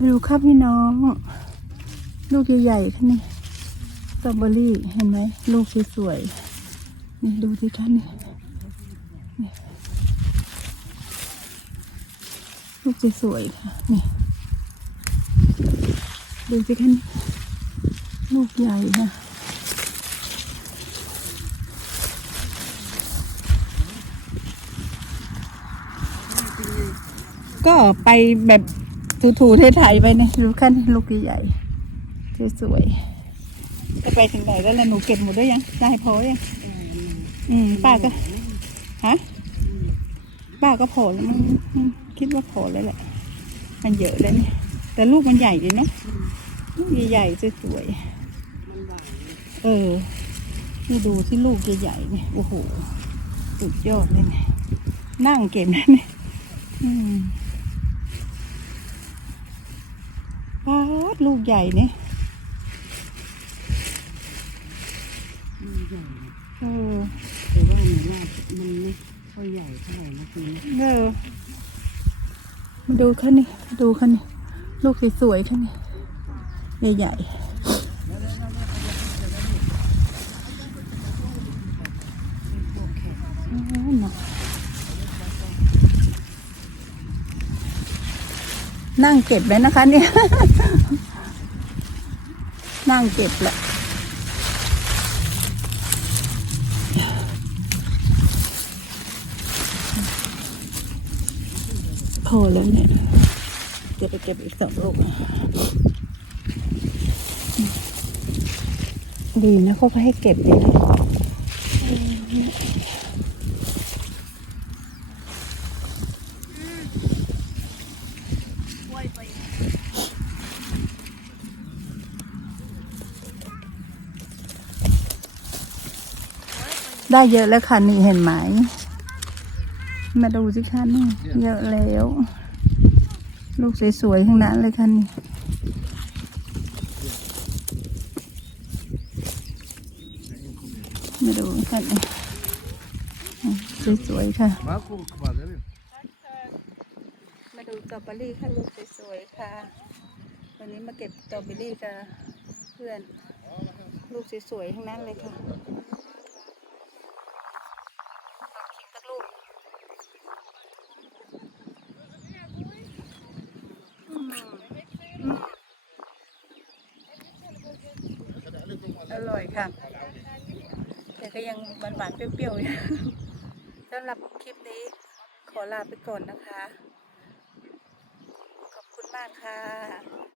ดูครับพี่น้อง ลูกใหญ่ๆท่านนี่สตรอเบอรี่เห็นไหมลูกสวยๆนี่ดูที่ท่านนี่นี่ลูกสวยๆค่ะนี่ดูสิคะนี่ลูกใหญ่นะก็ไปแบบ ถูๆไทยๆไปเนี่ยดูคันลูกใหญ่ๆสวยๆจะไปถึงไหนแล้วล่ะหนูเก็บหมดได้ยังได้พอยังอืมป้าก็ฮะป้าก็พอแล้วมันมันคิดว่าพอแล้วแหละ มันเยอะแล้วเนี่ยแต่ลูกมันใหญ่ดีเนาะลูกใหญ่ๆสวยๆเออนี่ดูที่ลูกใหญ่ๆเนี่ยโอ้โหสุดยอดเลยเนี่ยนั่งเก็บนะเนี่ย อืม ป๊าดลูกใหญ่เนี่ยเออแต่ว่าหนูว่ามันไม่ค่อยใหญ่เท่าไหร่นะคุณเออมาดูค่ะนี่ดูค่ะนี่ลูกสวยๆค่ะนี่ใหญ่ๆอ๋อน่ะ นั่งเก็บเลยนะคะ เนี่ย นั่งเก็บแหละพอแล้วเนี่ยจะไปเก็บอีกสองลูกดีนะเขาให้เก็บเลยนะ ได้เยอะแล้วค่ะนี่เห็นไหม มาดูสิคะนี่เยอะแล้ว ลูกสวยๆทั้งนั้นเลยค่ะนี่มาดูค่ะนี่สวยๆค่ะ Marco, guarda, vedi? มา ดูตอเบอรี่ค่ะลูกสวยๆค่ะ วันนี้มาเก็บตอเบอรี่กับเพื่อน ลูกสวยๆทั้งนั้นเลยค่ะองชิมสักลูกอืมอืมอร่อยค่ะ แต่ก็ยังหวานๆเปรี้ยวๆอยู่สำหรับคลิปนี้ขอลาไปก่อนนะคะ มากค่ะ